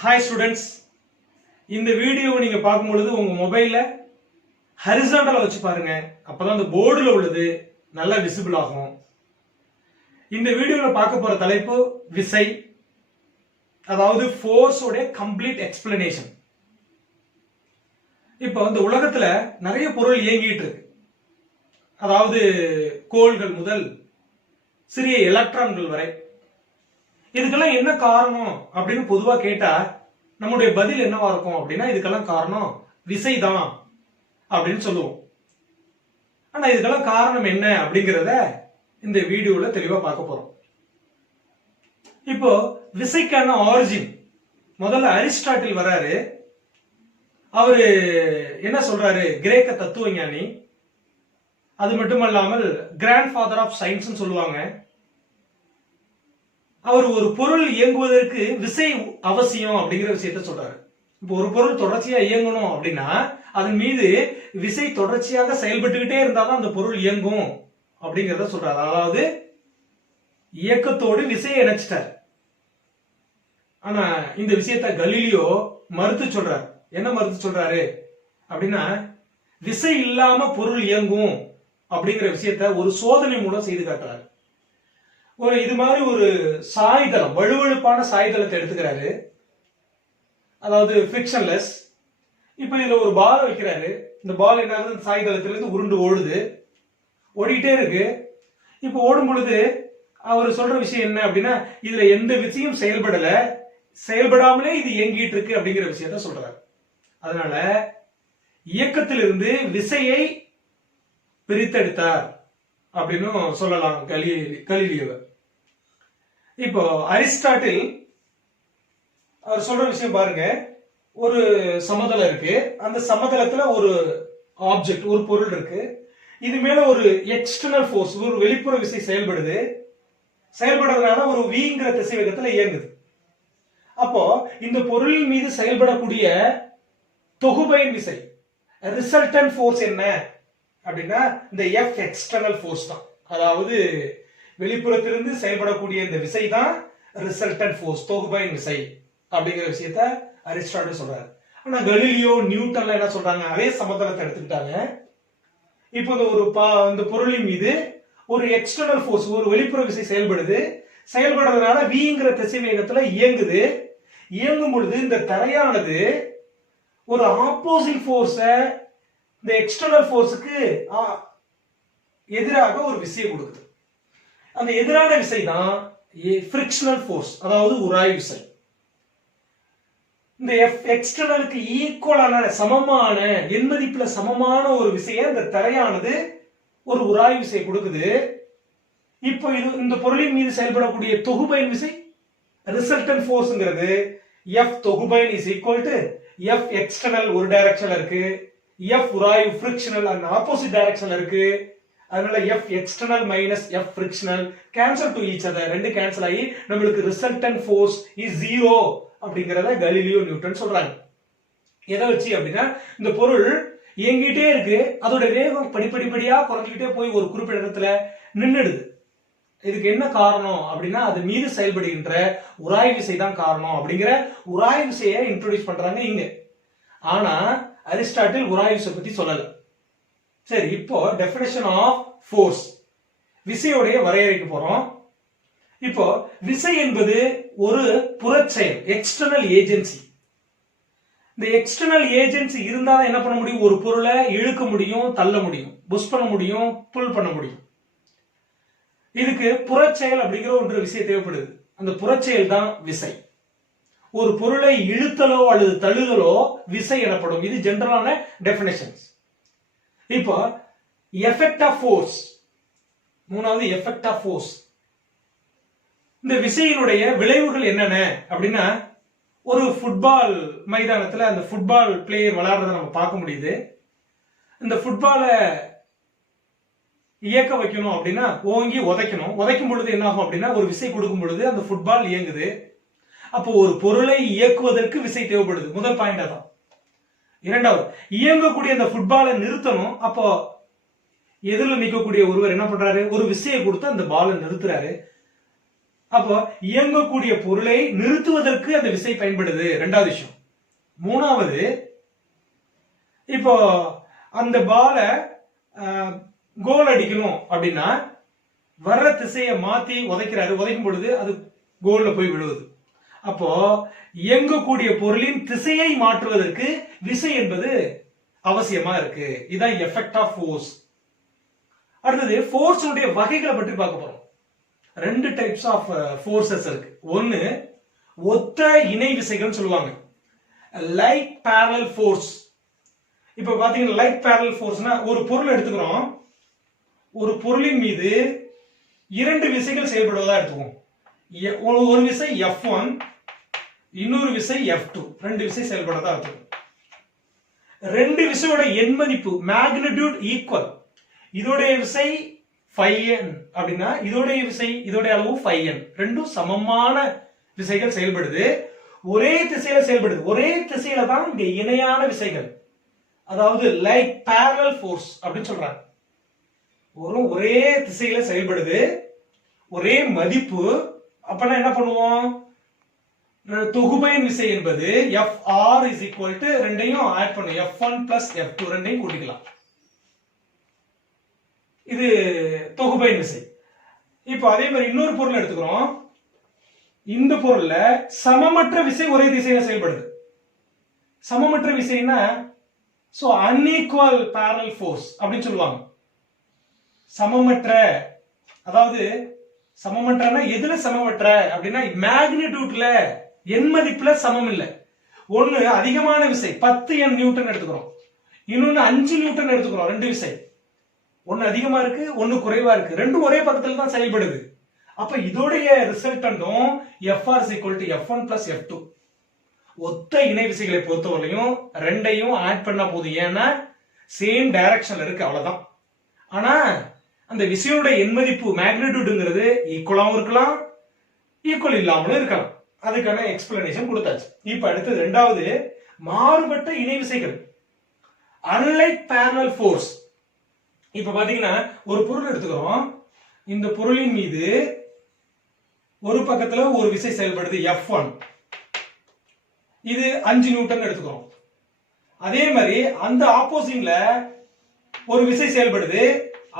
Hi students, இந்த வீடியோவை நீங்க பார்க்கும் பொழுது உங்க மொபைல்ல ஹரிசாண்டலா வச்சு பாருங்க. அப்பதான் அந்த போர்டுல உள்ளது நல்லா விசிபிள் ஆகும். இந்த வீடியோல பார்க்க போற தலைப்பு விசை, அதாவது ஃபோர்ஸ் உடைய கம்ப்ளீட் எக்ஸ்பிளனேஷன். இப்போ இந்த உலகத்துல நிறைய பொருள் இயங்கிட்டு இருக்கு. அதாவது கோள்கள் முதல் சிறிய எலக்ட்ரான்கள் வரை. இதுக்கெல்லாம் என்ன காரணம் அப்படின்னு பொதுவா கேட்டா நம்முடைய பதில் என்னவா இருக்கும் அப்படின்னா, இதுக்கெல்லாம் காரணம் விசைதான் அப்படின்னு சொல்லுவோம். ஆனா இதுக்கெல்லாம் காரணம் என்ன அப்படிங்கறத இந்த வீடியோல தெளிவா பார்க்க போறோம். இப்போ விசைக்கான ஆரிஜின் முதல்ல அரிஸ்டாட்டில் வராரு. அவரு என்ன சொல்றாரு? கிரேக்க தத்துவ ஞானி. அது மட்டுமல்லாமல் கிராண்ட் ஃபாதர் ஆஃப் சயின்ஸ் சொல்லுவாங்க. அவர் ஒரு பொருள் இயங்குவதற்கு விசை அவசியம் அப்படிங்கிற விஷயத்த சொல்றாரு. இப்போ ஒரு பொருள் தொடர்ச்சியா இயங்கணும் அப்படின்னா அதன் மீது விசை தொடர்ச்சியாக செயல்பட்டுக்கிட்டே இருந்தாதான் அந்த பொருள் இயங்கும் அப்படிங்கறத சொல்றாரு. அதாவது இயக்கத்தோடு விசையை இணைச்சிட்டார். ஆனா இந்த விஷயத்த கலீலியோ மறுத்து சொல்றாரு. என்ன மறுத்து சொல்றாரு அப்படின்னா, விசை இல்லாம பொருள் இயங்கும் அப்படிங்கிற விஷயத்த ஒரு சோதனை மூலம் செய்து காட்டுறாரு. இது மாதிரி ஒரு சாய்தளம், வழுவழுப்பான சாய்தளத்தை எடுத்துக்கிறாரு. அதாவது ஃபிரிக்ஷன்லெஸ். இப்ப இதுல ஒரு பால் வைக்கிறாரு. இந்த பால் என்ன ஆகுது? சாய்தளத்திலிருந்து உருண்டு ஓடுது, ஓடிட்டே இருக்கு. இப்ப ஓடும் பொழுது அவர் சொல்ற விஷயம் என்ன அப்படின்னா, இதுல எந்த விசையும் செயல்படாமலே இது இயங்கிட்டு இருக்கு அப்படிங்கிற விஷயத்த சொல்றாரு. அதனால இயக்கத்திலிருந்து விசையை பிரித்தெடுத்தார் அப்படின்னு சொல்லலாம் கலீலியோவை. இப்போ அரிஸ்டாட்டில் அவர் சொல்ற விஷயம் பாருங்க. ஒரு சமதளம் இருக்கு. அந்த சமதளத்துல ஒரு ஆப்ஜெக்ட், ஒரு பொருள் இருக்கு. இது மேல ஒரு எக்ஸ்டர்னல் ஃபோர்ஸ், ஒரு வெளிப்புற விசை செயல்படுறதுனால ஒரு வீங்கிற திசைவேகத்துல இயங்குது. அப்போ இந்த பொருளின் மீது செயல்படக்கூடிய தொகுபயன் விசை, ரிசல்டன்ட் ஃபோர்ஸ் என்ன அப்படின்னா இந்த எஃப் எக்ஸ்டர்னல் ஃபோர்ஸ் தான். அதாவது வெளிப்புறத்திலிருந்து செயல்படக்கூடிய இந்த விசை தான் ரிசல்டன்ட் ஃபோர்ஸ், தொகுபயன் விசை அப்படிங்கிற விஷயத்த அரிஸ்டாட்டில் சொல்றாரு. ஆனா கலீலியோ, நியூட்டன்ல என்ன சொல்றாங்க? அதே சமதளத்தை எடுத்துக்கிட்டாங்க. இப்போ இந்த பொருளின் மீது ஒரு எக்ஸ்டர்னல் ஃபோர்ஸ், ஒரு வெளிப்புற விசை செயல்படுறதுனால விங்கிற திசைவேகத்துல இயங்குது. இயங்கும் பொழுது இந்த தரையானது ஒரு ஆப்போசிட் ஃபோர்ஸ, இந்த எக்ஸ்டர்னல் ஃபோர்ஸுக்கு எதிராக ஒரு விசையை கொடுக்குது. அந்த எதிரான விசை தான் ஃபிரிக்ஷனல் ஃபோர்ஸ், அதாவது உராய் விசை. இந்த எக்ஸ்டர்னலுக்கு ஈக்குவலான, சமமான, எண்மதிப்புல சமமான ஒரு விசையை இந்த தரையானது ஒரு உராய் விசை கொடுக்குது. இப்போ இந்த பொருளின் மீது செயல்படக்கூடிய தொகுபயன் விசை, ரிசல்டன்ட் ஃபோர்ஸ்ங்கிறது F தொகுபயன் is equal to F external ஒரு டைரக்ஷன்ல இருக்கு, F உராய்வு ஃபிரிக்ஷனல் அந்த ஆப்போசிட் டைரக்ஷன்ல இருக்கு. அதனால F external minus F frictional cancel to each other, ரெண்டு கேன்சல் ஆகி நம்மளுக்கு ரிசல்டன்ட் ஃபோர்ஸ் இஸ் 0 அப்படிங்கறத கலீலியோ, நியூட்டன் சொல்றாங்க. எதை வச்சு அப்படின்னா, இந்த பொருள் இயங்கிட்டே இருக்கு, அதோட வேகம் படிப்படியா குறைஞ்சிக்கிட்டே போய் ஒரு குறிப்பிட்ட இடத்துல நின்னுடுது. இதுக்கு என்ன காரணம் அப்படின்னா, அது மீது செயல்படுகின்ற உராய் விசை தான் காரணம் அப்படிங்கிற உராய் விசையை இன்ட்ரோடியூஸ் பண்றாங்க இங்க. ஆனா அரிஸ்டாட்டில் உராய் விசை பத்தி சொல்லல. சரி, இப்போ டெஃபினிஷன் ஆஃப் ஃபோர்ஸ், விசையுடைய வரையறைக்கு போறோம். இப்போ விசை என்பது ஒரு புறச்செயல், எக்ஸ்டர்னல் ஏஜென்சி. இந்த எக்ஸ்டர்னல் ஏஜென்சி இருந்தாலும் என்ன பண்ண முடியும்? ஒரு பொருளை இழுக்க முடியும், தள்ள முடியும், புஷ் பண்ண முடியும், புல் பண்ண முடியும். இதுக்கு புறச்செயல் அப்படிங்கிற ஒரு விஷயம் தேவைப்படுது. அந்த புறச்செயல் தான் விசை. ஒரு பொருளை இழுத்தலோ அல்லது தள்ளுதலோ விசை எனப்படும். இது ஜெனரலான டெஃபினிஷன்ஸ். இப்போ எஃபெக்ட் ஆஃப் ஃபோர்ஸ், மூணாவது எஃபெக்ட் ஆஃப் ஃபோர்ஸ். இந்த விசையினுடைய விளைவுகள் என்னென்ன அப்படின்னா, ஒரு ஃபுட்பால் மைதானத்துல அந்த ஃபுட்பால் பிளேயர் விளையாடுறத நம்ம பார்க்க முடியுது. இந்த ஃபுட்பாலை இயக்க வைக்கணும் அப்படின்னா ஓங்கி உதைக்கணும். உதைக்கும் பொழுது என்ன ஆகும் அப்படின்னா, ஒரு விசை கொடுக்கும் பொழுது அந்த ஃபுட்பால் இயங்குது. அப்போ ஒரு பொருளை இயக்குவதற்கு விசை தேவைப்படுது. முதல் பாயிண்ட் அதான். இரண்டாவது, இயங்கக்கூடிய அந்த ஃபுட்பாலை நிறுத்தணும். அப்போ எதிரில் நிற்கக்கூடிய ஒருவர் என்ன பண்றாரு? ஒரு விசையை கொடுத்து அந்த பாலை நிறுத்துறாரு. அப்போ இயங்கக்கூடிய பொருளை நிறுத்துவதற்கு அந்த விசை பயன்படுது, ரெண்டாவது விஷயம். மூணாவது, இப்போ அந்த பாலை கோல் அடிக்கணும் அப்படின்னா வர்ற திசையை மாத்தி உதைக்கிறாரு, உதைக்கும் பொழுது அது கோல்ல போய் விழுவுது. அப்போ இயங்கக்கூடிய பொருளின் திசையை மாற்றுவதற்கு விசை என்பது அவசியமா இருக்கு. இதான் எஃபெக்ட் ஆஃப் ஃபோர்ஸ். அடுத்தது ஃபோர்ஸ் உடைய வகைகளை பற்றி பார்க்க போறோம். ரெண்டு டைப்ஸ் ஆஃப் ஃபோர்சஸ் இருக்கு. ஒன்னு ஒத்த இணை விசைகள் சொல்லுவாங்க, லைக் பேரலல் ஃபோர்ஸ். இப்ப பாத்தீங்கன்னா லைக் பேரலல் ஃபோர்ஸ்னா ஒரு பொருள் எடுத்துக்கிறோம், ஒரு பொருளின் மீது இரண்டு விசைகள் செயல்படுவதா எடுத்துக்குவோம். ஒரு விசை F1, இன்னொரு விசை F2, ரெண்டு விசை செயல்படுவதா எடுத்துக்குவோம். ரெண்டு விசையோட எண் மதிப்பு மேக்னிடியூட் ஈக்குவல். இதோடைய விசை 5N அப்படின்னா இதோடைய விசை இதோடைய அளவு 5N. ரெண்டும் சமமான விசைகள் செயல்படுது, ஒரே திசையில செயல்படுது. ஒரே திசையில தான் இங்க இணையான விசைகள், அதாவது லைக் பேரலல் ஃபோர்ஸ் அப்படின்னு சொல்றாங்க. ஒரே திசையில செயல்படுது, ஒரே மதிப்பு. அப்பனா என்ன பண்ணுவோம், தொகுபயன் விசை என்பது Fr is equal to ரெண்டையும் ஆட் பண்ணும், F1 plus F2 ரெண்டையும் கூட்டிக்கலாம். இது தொகுபயன் விசை. இப்போ அதே மாதிரி இன்னொரு பொருள் எடுத்துக்கிறோம், இந்த பொருள்ல சமமற்ற விசை ஒரே திசையில செயல்படுது. சமமற்ற விசைனா அன்இக்குவல் பேரலல் ஃபோர்ஸ் அப்படின்னு சொல்லுவாங்க. சமமற்ற, அதாவது சமமற்றனா எதுல சமமற்ற அப்படின்னா மேக்னிடியூட்ல, எண் மதிப்புல சமம் இல்ல. ஒன்னு அதிகமான விசை 10 நியூட்டன் எடுத்துக்கிறோம், இன்னொன்னு 5 நியூட்டன் எடுத்துக்கிறோம். ரெண்டு விசை, ஒன்னு அதிகமா இருக்கு, ஒன்னு குறைவா இருக்கு, ரெண்டும் ஒரே பக்கத்துல தான் செயல்படுது. அப்ப இதோடைய ரிசல்டன்டும் Fr is equal to F1 plus F2. ஒத்த இணை விசைகளை பொறுத்தவரையும் ரெண்டையும் ஆட் பண்ணா போதும், ஏன்னா சேம் டைரக்ஷன்ல இருக்கு, அவ்வளவுதான். ஆனா அந்த விசையோட எண் மதிப்பு மேக்னிடியூடுங்கிறது ஈக்குவலாவும் இருக்கலாம், ஈக்குவல் இல்லாமலும் இருக்கலாம். அதுக்கான எக்ஸ்பிளனேஷன் கொடுத்தாச்சு. இப்ப அடுத்து ரெண்டாவது மாறுபட்ட இணை விசைகள், அன்லைக் பேரலல் ஃபோர்ஸ். இப்ப பாத்தீங்கன்னா ஒரு பொருள் எடுத்துக்கிறோம், இந்த பொருளின் மீது ஒரு பக்கத்துல ஒரு விசை செயல்படுது F1, இது 5 நியூட்டன் எடுத்துக்கிறோம். அதே மாதிரி அந்த ஆப்போசிட்ல ஒரு விசை செயல்படுது,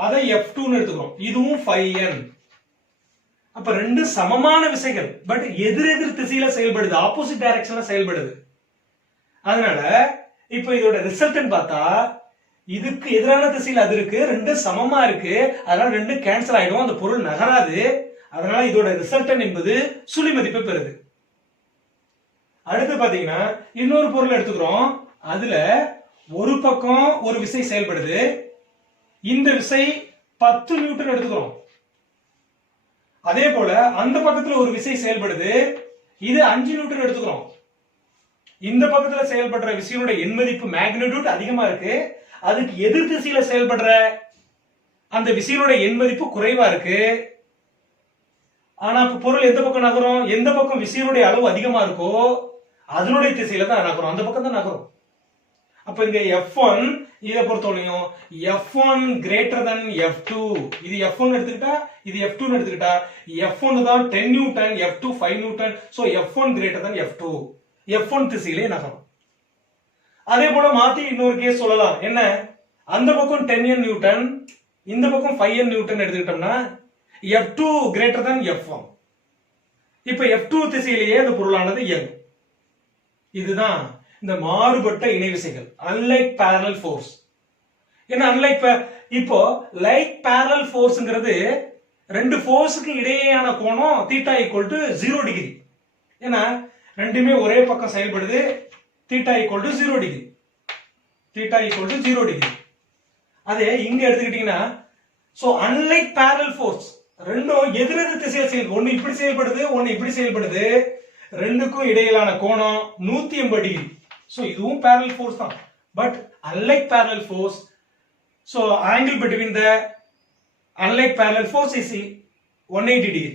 அதை F2 எடுத்துக்கிறோம், இதுவும் 5N. அப்ப ரெண்டு சமமான விசைகள், பட் எதிரெதிர் திசையில செயல்படுது, ஆப்போசிட் டைரக்ஷன்ல செயல்படுது. அதனால இப்ப இதோட ரிசல்ட் பார்த்தா இதுக்கு எதிரான திசையில் அது இருக்கு, ரெண்டு சமமா இருக்கு, அதனால ரெண்டு கேன்சல் ஆயிடும், அந்த பொருள் நகராது. அதனால இதோட ரிசல்டன் என்பது சுழி மதிப்பை பெறுது. அடுத்து பாத்தீங்கன்னா இன்னொரு பொருள் எடுத்துக்கிறோம், அதுல ஒரு பக்கம் ஒரு விசை செயல்படுது, இந்த விசை 10 நியூட்டன் எடுத்துக்கிறோம். அதே போல அந்த பக்கத்துல ஒரு விசை செயல்படுது, இது 5 நியூட்டன் எடுத்துக்கிறோம். இந்த பக்கத்துல செயல்படுற விசையோட எண் மதிப்பு மேக்னிடியூட் அதிகமா இருக்கு, அதுக்கு எதிர் திசையில செயல்படுற அந்த விசையோட எண் மதிப்பு குறைவா இருக்கு. ஆனா பொருள் எந்த பக்கம் நகரும், எந்த பக்கம் விசையோட அளவு அதிகமா இருக்கோ அதனுடைய திசையில தான் நகரும், அந்த பக்கம் தான் நகரும். அப்ப இங்க F1 இதை பொறுத்தவரையும் F1 greater than F2. இது F1 எடுத்துக்கிட்டா, இது F2 எடுத்துக்கிட்டா, F1 தான் 10 Newton, F2 5 Newton. So F1 greater than F2, F1 திசையிலே நகரும். அதே போல மாத்தி இன்னொரு கேஸ் சொல்லலாம், என்ன, அந்த பக்கம் 10 நியூட்டன், இந்த பக்கம் 5 நியூட்டன் எடுத்துக்கிட்டோம்னா F2 greater than F1. இப்ப F2 திசையிலேயே அந்த பொருளானது இயங்கும். இதுதான் இந்த மாறுபட்ட இணை விசைகள், அன்லைக் பேரலல் ஃபோர்ஸ். என்ன அன்லைக், இப்போ லைக் பேரலல் ஃபோர்ஸ்ங்கிறது ரெண்டு ஃபோர்ஸுக்கு இடையேயான கோணம் θ ஈக்குவல் டு 0 டிகிரி. ஏன்னா ரெண்டுமே ஒரே பக்கம் செயல்படுது, θ equal to 0 degree, θ equal to 0 degree. அதே இங்க எடுத்துக்கிட்டீங்கன்னா அன்லைக் பேரலல் ஃபோர்ஸ், ரெண்டும் எதிரெதிர் திசையில் செயல்படுது, ஒன்னு இப்படி செயல்படுது, ஒன்னு இப்படி செயல்படுது, ரெண்டுக்கும் இடையிலான கோணம் 180 டிகிரி. இதுவும் parallel force தான், but unlike parallel force, angle between the unlike parallel force is 180 degree.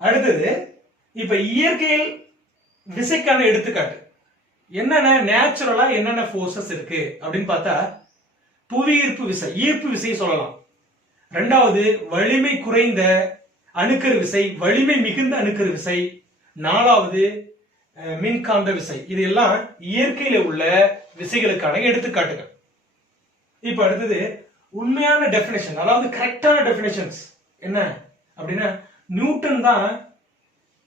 அடுத்தது இப்ப இயற்கையில் விசைக்கான எடுத்துக்காட்டு என்னென்ன, நேச்சுரலா என்னென்ன ஃபோர்சஸ் இருக்கு அப்படின்னு பார்த்தா புவியீர்ப்பு விசை, ஈர்ப்பு விசை சொல்லலாம். ரெண்டாவது வலிமை குறைந்த அணுக்கரு விசை, வலிமை மிகுந்த அணுக்கரு விசை, நாலாவது மின்காந்த விசை. இது எல்லாம் இயற்கையில உள்ள விசைகளுக்கான எடுத்துக்காட்டுகள். இப்ப அடுத்தது உண்மையான டெபினேஷன், அதாவது கரெக்டான டெபினேஷன்ஸ் என்ன அப்படின்னா, நியூட்டன் தான்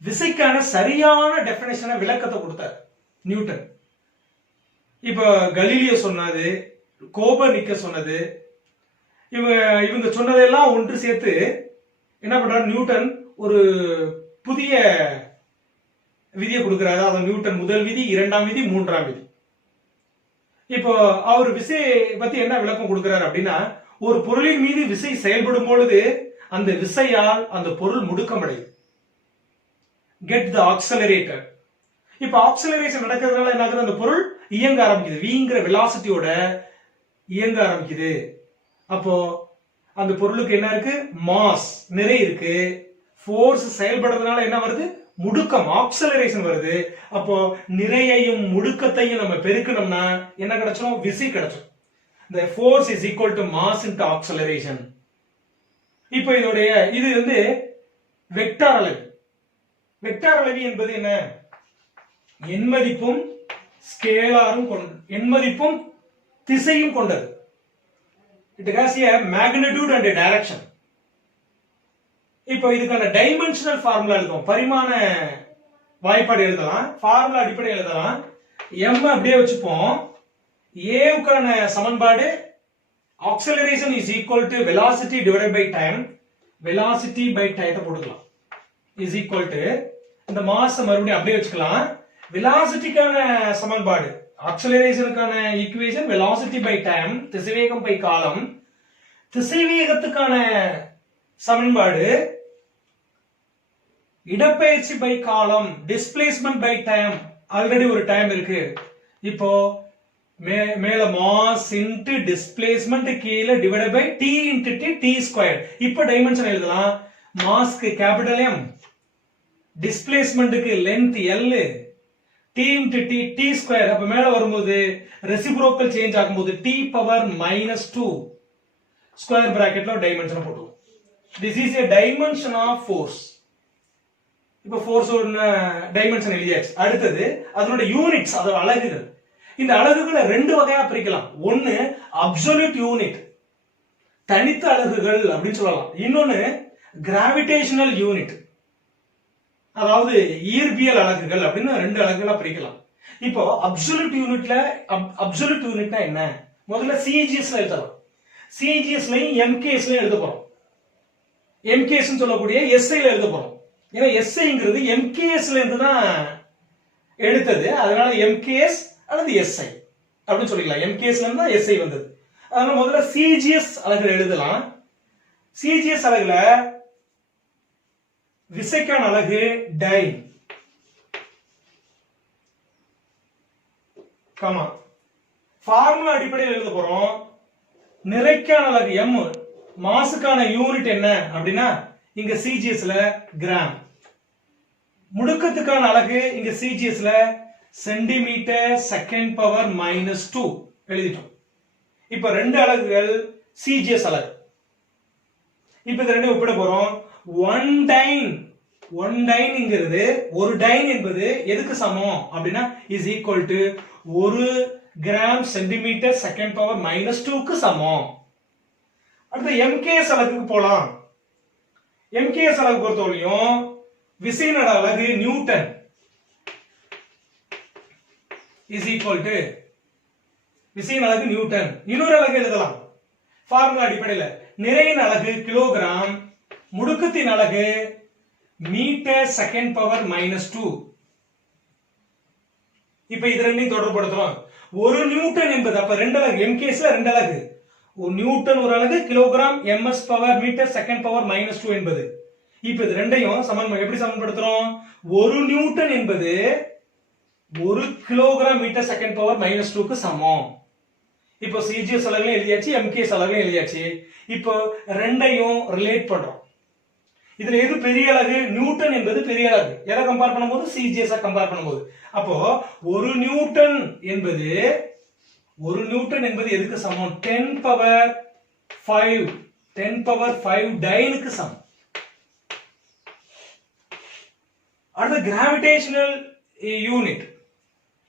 விசைக்கான சரியான டெபினேஷனை விளக்கத்தை கொடுத்தார். நியூட்டன். இப்ப கலீலியோ சொன்னது, கோபர்னிக்கஸ் சொன்னது, இவங்க சொன்னதெல்லாம் ஒன்று சேர்த்து என்ன பண்றாரு நியூட்டன், ஒரு புதிய விதியை கொடுக்கிறாரு. அதாவது நியூட்டன் முதல் விதி, இரண்டாம் விதி, மூன்றாம் விதி. இப்போ அவர் விசையை பத்தி என்ன விளக்கம் கொடுக்கிறார் அப்படின்னா, ஒரு பொருளின் மீது விசை செயல்படும் பொழுது அந்த விசையால் அந்த பொருள் முடுக்கமடையுது. Get the accelerator. இப்ப ஆக்சலரேஷன் நடக்கிறதுனால என்ன ஆகுது, அந்த பொருள் இயங்க ஆரம்பிக்குது, வீங்கிற வெலாசிட்டியோட இயங்க ஆரம்பிக்குது. அப்போ அந்த பொருளுக்கு என்ன இருக்கு, மாஸ், நிறை இருக்கு. ஃபோர்ஸ் செயல்படுறதுனால என்ன வருது, முடுக்கம், ஆக்சலரேஷன் வருது. அப்போ நிறையையும் முடுக்கத்தையும் நம்ம பெருக்கணும்னா என்ன கிடைச்சோம், விசை கிடைச்சோம். the force is equal to mass into acceleration. இப்போ இதோடைய இது வந்து வெக்டார் அளவி. வெக்டார் அளவி என்பது என்ன, எண்மதிப்பும் ஸ்கேலாரும் எண்மதிப்பும் திசையும் கொண்டது. It has a magnitude and a direction. இப்போ இதுக்கான டைமென்ஷனல் ஃபார்முலா எழுதுவோம், பரிமாண வாய்ப்பாடு எழுதலாம், ஃபார்முலா அடிப்படை எழுதலாம். m அப்படியே வச்சுப்போம். a க்கான சமன்பாடு acceleration is equal to velocity divided by time. velocity by time போட்டுக்கலாம் is equal to, இந்த மாஸ் மறுபடியும் அப்படியே வச்சுக்கலாம். velocityக்கான சமன்பாடு, acceleration-க்கான ஈக்குவேஷன் velocity by time, திசைவேகம் by காலம். திசைவேகத்துக்கான சமன்பாடு இடப்பெயர்ச்சி பை காலம், டிஸ்பிளேஸ்மென்ட் பை டைம். ஆல்ரெடி ஒரு டைம் இருக்கு. இப்போ மேல மாஸ் இன்டு டிஸ்பிளேஸ்மென்ட், கீழே divided by t into t square. இப்போ டைமென்ஷன் எழுதலாம். மாஸ்க்கு கேபிட்டல் M, டிஸ்பிளேஸ்மென்ட்க்கு length L, t into t square. அப்ப மேல வரும்போது ரெசிப்ரோக்கல் சேஞ்ச் ஆகும்போது t பவர் -2 ஸ்கொயர் பிராக்கெட்ல டைமென்ஷன் போடுவோம். This is a dimension of force. இப்போ ஃபோர்ஸ் டைமென்ஷன் எழுதியாச்சு. அடுத்தது அதனோட யூனிட்ஸ், அதோட அலகுகள். இந்த அலகுகளை ரெண்டு வகையா பிரிக்கலாம். ஒன்னு அப்சல்யூட் யூனிட், தனித்த அலகுகள் அப்படின்னு சொல்லலாம். இன்னொன்னு கிராவிடேஷனல் யூனிட், அதாவது இயற்பியல் அலகுகள் அப்படின்னு ரெண்டு அலகுகளா பிரிக்கலாம். இப்போ அப்சல்யூட் யூனிட்னா என்ன, முதல்ல சிஜிஎஸ்ல எழுதலாம். சிஜிஎஸ்லயும் எம்கேஎஸ்லயும் எழுத போறோம். எம்கேஎஸ் சொல்லக்கூடிய எஸ்ஐல எழுத போறோம். ஏன்னா எஸ்ஐங்கிறது எம்கேஎஸ்ல இருந்து தான் எடுத்தது, அதனால எம்கேஎஸ் அல்லது எஸ்ஐ அப்படின்னு சொல்லிக்கலாம். எம்கேஎஸ்ல இருந்து தான் எஸ்ஐ வந்தது. அதனால முதல்ல சிஜிஎஸ் அலகுல எழுதலாம். சிஜிஎஸ் அலகுல விசைக்கான அலகு டைன், கமா ஃபார்முலா அடிப்படையில் எழுத போறோம். நிறைக்கான அலகு m, மாசுக்கான யூனிட் என்ன அப்படின்னா இங்க சிஜிஎஸ்ல கிராம், முடுக்கத்துக்கான அலகு இங்க சிஜிஎஸ்ல சென்டிமீட்டர் செகண்ட் பவர் -2 எழுதிட்டோம். இப்ப ரெண்டு அலகுகள் சிஜிஎஸ் அலகு. இப்ப இந்த ரெண்டு ஒப்பிட போறோம். ஒன் டைன்ங்கிறது, ஒரு டைன் என்பது எதுக்கு சமம் அப்படின்னா is equal to 1 gram centimetre second power -2க்கு சமம். அடுத்து எம்கேஎஸ் அலகுக்கு போலாம். எம்கேஎஸ் அலகு பொறுத்தவரையும் விசையினோட அலகு நியூட்டன் இஸ் ஈக்குவல் டு, விசையின் அலகு நியூட்டன். இன்னொரு அலகு எழுதலாம் ஃபார்முலா அடிப்படையில். நிறையின் அலகு கிலோகிராம், முடுக்கத்தின் அலகு மீட்டர் செகண்ட் பவர் -2. இப்ப இது ரெண்டையும் தொடர்புபடுத்துறோம். ஒரு நியூட்டன் என்பது, அப்ப ரெண்டு அலகு, எம்கேஎஸ்ல ரெண்டு அலகு, ஒரு நியூட்டன் ஒரு அலகு, kilogram ms power metre second power -2 என்பது. இப்ப இது ரெண்டையும் எப்படி சமன்படுத்துறோம், ஒரு நியூட்டன் என்பது ஒரு கிலோகிராம் மீட்டர் செகண்ட் பவர் -2க்கு சமம். இப்போ சிஜிஎஸ் அலகுலையும் எழுதியாச்சு, எம்கேஎஸ் அலகுலையும் எழுதியாச்சு. இப்போ ரெண்டையும் ரிலேட் பண்றோம். இதுல எது பெரிய அலகு, நியூட்டன் என்பது பெரிய அலகு. எதை கம்பேர் பண்ணும்போது, சிஜிஎஸ் கம்பேர் பண்ணும்போது. அப்போ ஒரு நியூட்டன் என்பது எதுக்கு சமம், 10 பவர் 5 டைனுக்கு சமம். அடுத்து கிராவிடேஷனல் யூனிட்,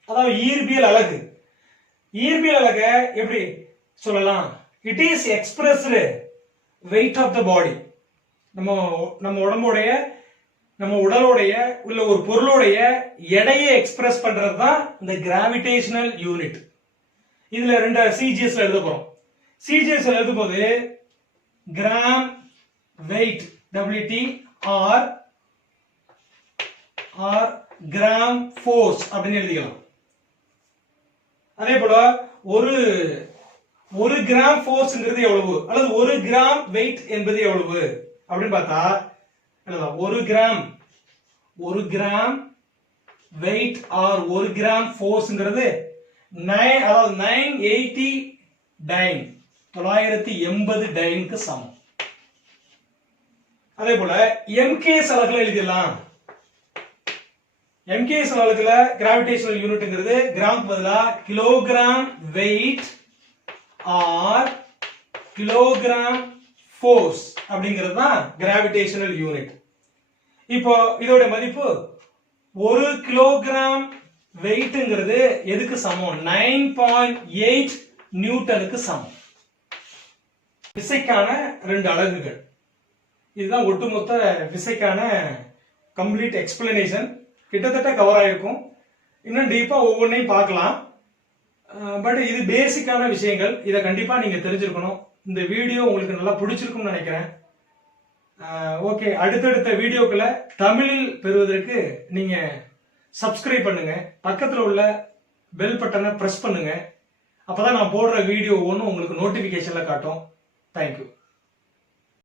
அதாவது ஈர்பியல் அலகு. ஈர்பியல் அலக எப்படி சொல்லலாம்? It is expressed weight of the body. நம்ம உடலுடைய உள்ள ஒரு பொருளுடைய எடையை எக்ஸ்பிரஸ் பண்றது தான் இந்த கிராவிடேஷனல் யூனிட். இதுல ரெண்டு சிஜிஎஸ்ல எழுத போறோம். சிஜிஎஸ் எழுதும் போது gram weight WT or gram force அப்படின்னு எழுதிக்கலாம். அதே போல ஒரு கிராம் ஃபோர்ஸ்ங்கிறது எவ்வளவு, அல்லது ஒரு கிராம் வெயிட் என்பது எவ்வளவு அப்படின்னு பார்த்தா ஒரு கிராம் வெயிட் ஆர் ஒரு கிராம் ஃபோர்ஸ்ங்கிறது 980 டைன், 980 டைனுக்கு சமம். அதே போல எம்கேஎஸ் அலகுல எழுதிடலாம். எம்கேஎஸ் அலகுல கிராவிடேஷனல் யூனிட்ங்கிறது கிராம் பதிலா kilogram weight or kilogram force அப்படிங்கிறது தான் கிராவிடேஷனல் யூனிட். இப்போ இதோட மதிப்பு 1 கிலோகிராம் வெயிட்ங்கிறது எதுக்கு சமம்? 9.8 நியூட்டனுக்கு சமம். விசைக்கான 2 அலகுகள். இதுதான் ஒட்டுமொத்த விசைக்கான கம்ப்ளீட் எக்ஸ்பிளனேஷன். கிட்டத்தட்ட கவர் ஆயிருக்கும். இன்னும் டீப்பா ஒவ்வொன்றையும் பார்க்கலாம். பட் இது பேசிக்கான விஷயங்கள். இதை கண்டிப்பா நீங்க தெரிஞ்சிருக்கணும். இந்த வீடியோ உங்களுக்கு நல்லா பிடிச்சிருக்கும்னு நினைக்கிறேன். ஓகே, அடுத்தடுத்த வீடியோக்களை தமிழில் பெறுவதற்கு நீங்க சப்ஸ்கிரைப் பண்ணுங்க. பக்கத்தில் உள்ள பெல் பட்டனை பிரஸ் பண்ணுங்க. அப்பதான் நான் போடுற வீடியோ ஒன்று உங்களுக்கு நோட்டிபிகேஷன்ல காட்டும். தேங்க்யூ.